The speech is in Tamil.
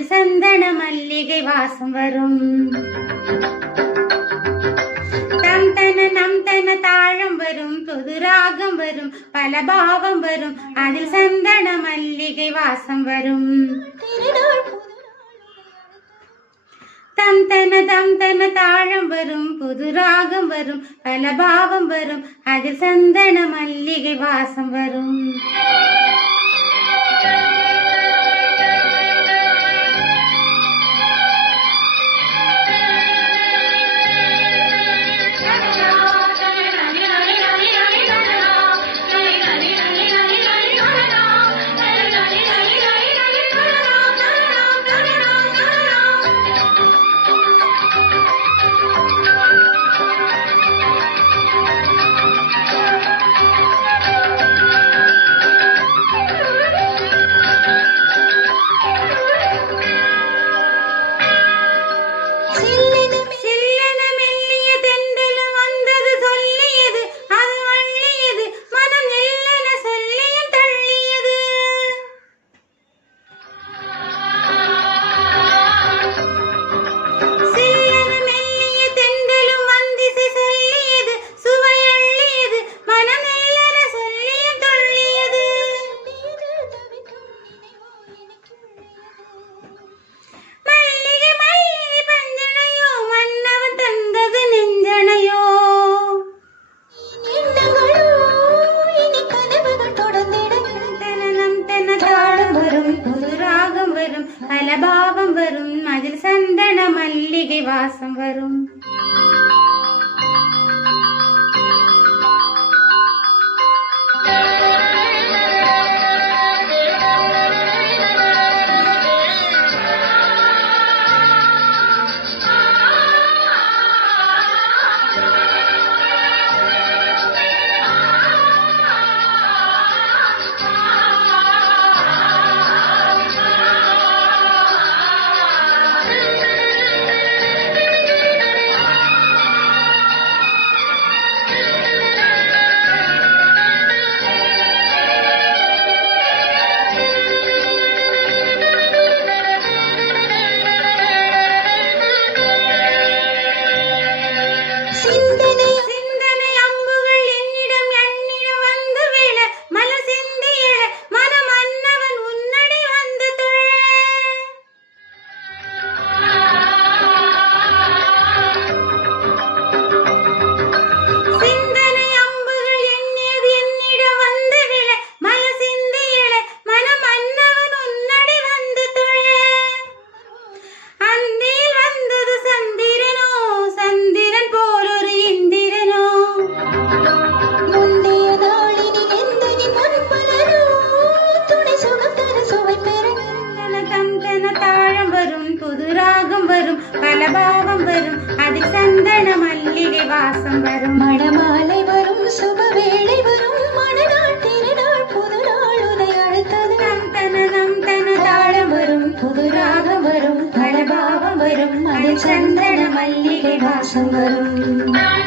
அதில் சந்தன மல்லிகை வாசம் வரும். தம் தன நம் தன தாழம் வரும், புது ராகம் வரும், பல பாவம் வரும், அதில் சந்தன மல்லிகை வாசம் வரும். தம் தன தாழம் வரும், புது ராகம் வரும், பல பாவம் வரும், அதில் சந்தன மல்லிகை வாசம் வரும். பலபாவம் வரும், அதில் சந்தன மல்லிகை வாசம் வரும். பலபாவம் வரும், அதில் சந்தன மல்லிகை வாசம் வரும். மணமாலை வரும், சுபவேளை வரும், மணநாள் திருநாள் புதுநாள் உனை அழைத்தது. நம் தன தாளம் வரும், புது ராகம் வரும், பலபாவம் வரும், அதில் சந்தன மல்லிகை வாசம் வரும்.